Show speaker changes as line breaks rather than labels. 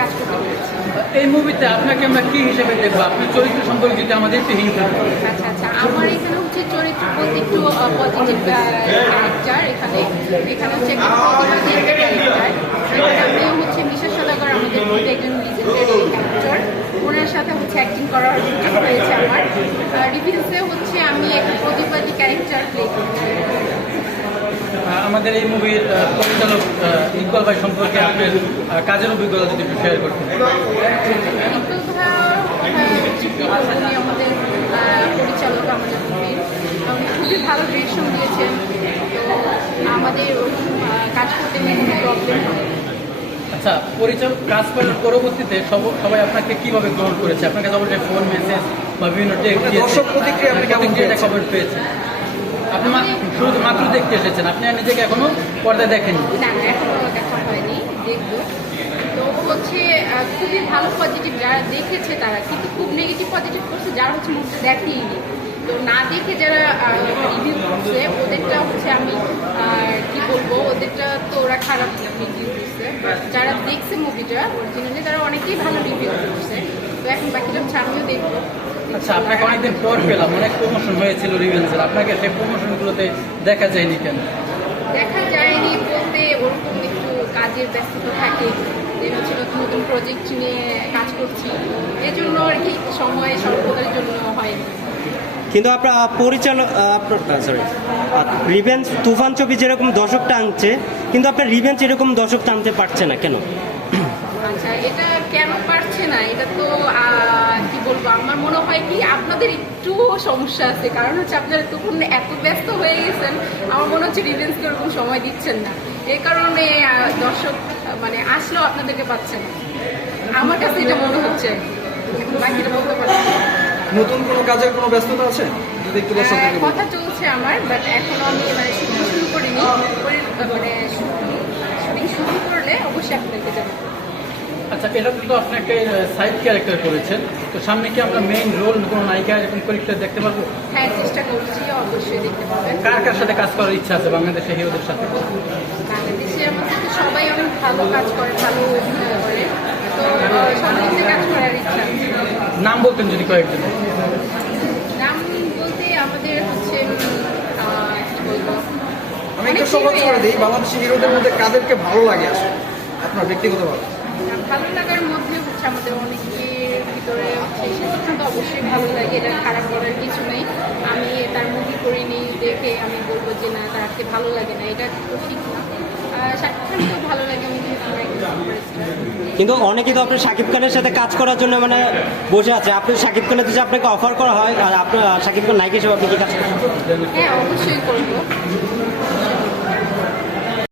কাজ করতে পেরেছি।
এই মুভিতে আপনাকে আমরা কি হিসেবে দেখব? আপনার চরিত্র সম্পর্কে যদি আমাদের একটু
আচ্ছা আচ্ছা। আমার এখানে হচ্ছে চরিত্র বলতে একটু পজিটিভ ক্যারেক্টার এখানে। এখানে হচ্ছে একটা প্রতিবাদী একটা ক্যারেক্টার এখানে হচ্ছে মিশা সদাগর আমাদের মধ্যে একজন লিজেন্ডারি ওনার সাথে হচ্ছে অ্যাক্টিং করার হয়েছে আমার। রিভিউসে হচ্ছে আমি একটা প্রতিবাদী ক্যারেক্টার প্লে করছি।
আমাদের এই মুভির পরিচালক ইকবাল ভাই সম্পর্কে আপনার কাজের অভিজ্ঞতা যদি একটু শেয়ার করতেন।
আমাদের পরিচালক আমাদের খুবই ভালো ডিরেকশন দিয়েছেন তো আমাদের কাজ করতে কোনো প্রবলেম হয়
আচ্ছা পরিচালক কাজ করার পরবর্তীতে সব- সবাই আপনাকে কীভাবে গ্রহণ করেছে? আপনাকে অবশ্যই ফোন মেসেজ বা বিভিন্ন টেক্সট
মানে দর্শক প্রতিক্রিয়া আপনি কেমন
খবর পেয়েছেন? আপনি শুধু মাত্র দেখতে এসেছেন আপনি আর নিজেকে এখনও পর্দায় দেখেননি?
না না এখনও দেখা হয়নি দেখব। তো হচ্ছে খুবই ভালো পজিটিভ যারা দেখেছে তারা কিন্তু খুব নেগেটিভ পজিটিভ করছে যারা হচ্ছে মুখটা দেখেইনি। তো না দেখে যারা রিভিউ করছে ওদেরটা হচ্ছে আমি কি বলব ওদেরটা তো ওরা খারাপ রিভিউ করছে। যারা দেখছে মুভিটা অরিজিনালি তারা অনেকেই ভালো রিভিউ করছে। তো এখন বাকিটা হচ্ছে আমিও দেখব।
আচ্ছা আপনাকে অনেকদিন পর পেলাম অনেক প্রমোশন হয়েছিল রিভেন্সের আপনাকে সেই প্রমোশনগুলোতে দেখা যায়নি কেন?
দেখা যায়নি বলতে ওরকম একটু কাজের ব্যস্ততা থাকে হচ্ছে নতুন নতুন প্রজেক্ট নিয়ে কাজ করছি। এজন্য আর কি সময় স্বল্পতার জন্য হয়নি
কিন্তু আপনার পরিচালক সরি রিভেঞ্জ তুফান ছবি যেরকম দর্শক টানছে কিন্তু আপনার রিভেঞ্জ এরকম দর্শক টানতে পারছে না কেন?
আচ্ছা এটা কেন পারছে না? এটা তো আহ, কি বলব আমার মনে হয় কি আপনাদের একটু সমস্যা আছে? কারণ হচ্ছে আপনারা তখন এত ব্যস্ত হয়ে গেছেন আমার মনে হচ্ছে রিভেন্সকে ওরকম সময় দিচ্ছেন না। এই কারণে দর্শক মানে আসলেও আপনাদেরকে পাচ্ছেন আমার কাছে এটা মনে হচ্ছে। বাকিটা বলতে পারছি
নতুন কোনো কাজের কোনো ব্যস্ততা আছে? যদি একটু দর্শকদেরকে
কথা চলছে আমার বাট এখনও আমি মানে শুটিং শুরু করিনি। করে- মানে শুটিং শুরু করলে অবশ্যই আপনাদেরকে জানাব।
আচ্ছা এটা তো আপনাকে সাইড ক্যারেক্টার করেছেন। তো সামনে কি আমরা মেইন রোল কোনো নায়িকা এরকম ক্যারেক্টার দেখতে পারব?
হ্যাঁ চেষ্টা করছি অবশ্যই দেখতে পাবেন।
কার কার সাথে কাজ করার ইচ্ছা আছে বাংলাদেশে হিরোদের সাথে?
বাংলাদেশে আমাদের সবাই অনেক ভালো কাজ করে ভালো অভিনয় করে। তো আহ, সবার সাথে কাজ করার ইচ্ছা আছে।
নাম বলতেন যদি কয়েকজন।
নাম বলতে আমাদের হচ্ছে
আমি একটু
অনেক
সহজ করে দিই বাংলাদেশি হিরোদের মধ্যে কাদেরকে ভালো লাগে আসলে? আপনার ব্যক্তিগতভাবে
ভালো লাগার মধ্যে হচ্ছে আমাদের অনেকের ভিতরে হচ্ছে শাকিব তো অবশ্যই ভালো লাগে এটা খারাপ করার কিছু নেই। আমি তার মুভি করে নিই দেখে আমি বলব যে না তারকে ভালো লাগে না এটা ঠিক না।
কিন্তু অনেকেই তো আপনার শাকিব খানের সাথে কাজ করার জন্য মানে বসে আছে। আপনি শাকিব খানের যদি আপনাকে অফার করা হয় আর আপনার শাকিব খান নায়ক হিসেবে আপনি কি কাজ করবেন
হ্যাঁ অবশ্যই করব।